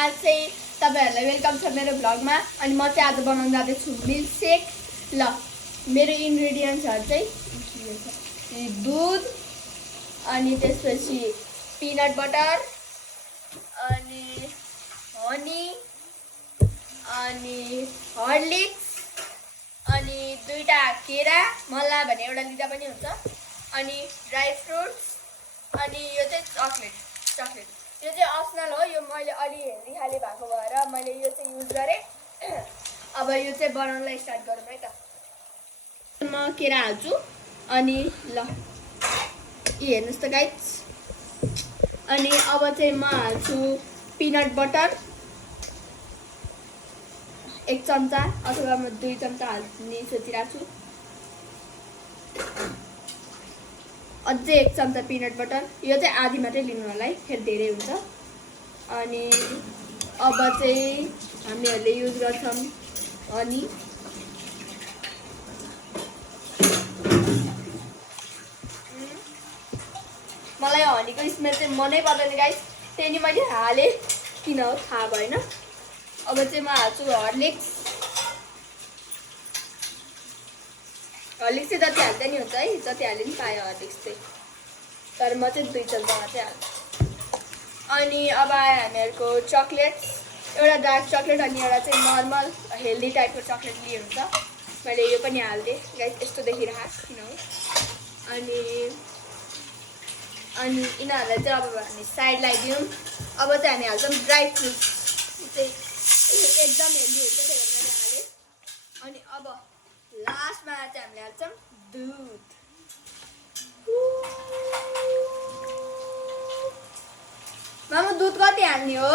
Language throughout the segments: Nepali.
आज चाहिँ तपाईहरुलाई वेलकम छ मेरो भ्लगमा। अनि म चाहिँ आज बनाउन जाँदैछु मिल्क शेक। ल मेरो इन्ग्रेडिएन्ट्सहरु चाहिँ दूध अनि त्यसपछि पिनट बटर अनि हनी अनि हर्लिक्स अनि दुईटा केरा मल्ला भने एउटा लिँदा पनि हुन्छ अनि ड्राई फ्रुट्स अनि यो चाहिँ चकलेट यो चाहिँ अप्सनल हो। यो मैले अलि हेल्दी खाले भएको भएर मैले यो चाहिँ युज गरे। अब यो चाहिँ बनाउनलाई स्टार्ट गरौँ है त। म केरा हाल्छु अनि ल यी हेर्नुस् त गाइस। अनि अब चाहिँ म हाल्छु पिनट बटर 1 चम्चा अथवा म 2 चम्चा हाल्ने सोचिरहेको छु। अझै 1 चम्चा पिनट बटर, यो चाहिँ आधी मात्रै लिनु होला है, फेरि धेरै हुन्छ। अनि अब चाहिँ हामीहरूले युज गर्छौँ हनी। मलाई हनीको स्मेल चाहिँ मनै पर्दैन गाइस, त्यही नि मैले हालेँ, किन हो थाहा भएन। अब चाहिँ म हाल्छु हर्लिक्स चाहिँ जति हाल्दा नि हुन्छ है, जति हाले नि पायो हर्लिक्स चाहिँ, तर म चाहिँ 2 चम्चा मात्रै हाल्छु। अनि अब आयो हामीहरूको चकलेट्स, एउटा डार्क चकलेट अनि एउटा चाहिँ नर्मल हेल्दी टाइपको चकलेट लिए हुन्छ। मैले यो पनि हाल्दिएँ गाइस, यस्तो देखिरहेको किन हो। अनि यिनीहरूलाई चाहिँ अब हामी साइड लगाइदिउँ। अब चाहिँ हामी हाल्छौँ ड्राई फ्रुट्स, चाहिँ एकदम हेल्दी हुन्छ त्यही भएर मैले हालेँ। अनि अब लास्टमा चाहिँ हामीले हाल्छौँ दुध। मामा दुध कति हाल्ने हो?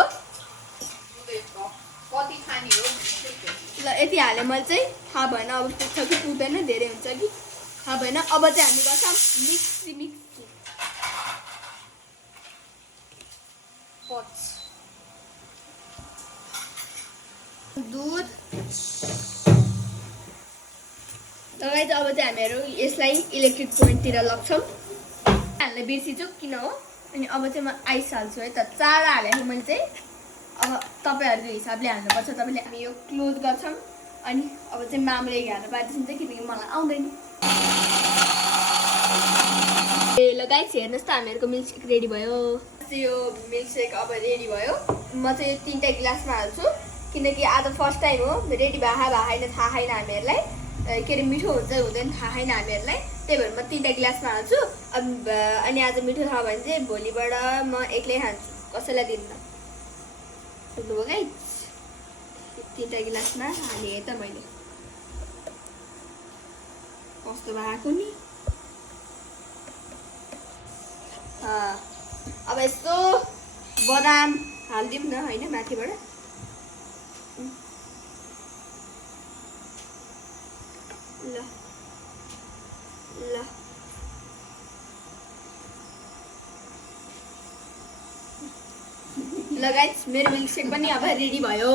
कति खाने हो? ल यति हालेँ मैले चाहिँ, थाहा भएन अब पुग्छ कि पुग्दैन, धेरै हुन्छ कि थाहा भएन। अब चाहिँ हामी गर्छौँ मिक्सी दूध लगाइ। अब चाहिँ हामीहरू यसलाई इलेक्ट्रिक पोइन्टतिर लग्छौँ। हाल्न बिर्सिन्छु किन हो। अनि अब चाहिँ म आइस हाल्छु है त, 4 हालेको मैले चाहिँ। अब तपाईँहरूको हिसाबले हाल्नुपर्छ, तपाईँले। हामी यो क्लोज गर्छौँ अनि अब चाहिँ मामले हाल्न पाइदिन्छ किनकि मलाई आउँदैन। ए ल गाइस हेर्नुहोस् त, हामीहरूको मिल्कसेक रेडी भयो। यो मिल्कसेक अब रेडी भयो। म चाहिँ 3टा गिलासमा हाल्छु किनकि आज फर्स्ट टाइम हो। रेडी भए छैन थाहा छैन हामीहरूलाई, के अरे मिठो हुन्छ हुँदैन थाहा छैन हामीहरूलाई, त्यही भएर म 3टा गिलासमा हाल्छु। अनि आज मिठो छ भने चाहिँ भोलिबाट म एक्लै खान्छु, कसैलाई दिन्न। बुझ्नुभयो गाइस? 3टा गिलासमा हालेँ त मैले, कस्तो भएको नि। अब यस्तो बदाम हालिदिउँ न होइन माथिबाट। ल ल गाइस मेरो मिल्कसेक पनि अब रेडी भयो।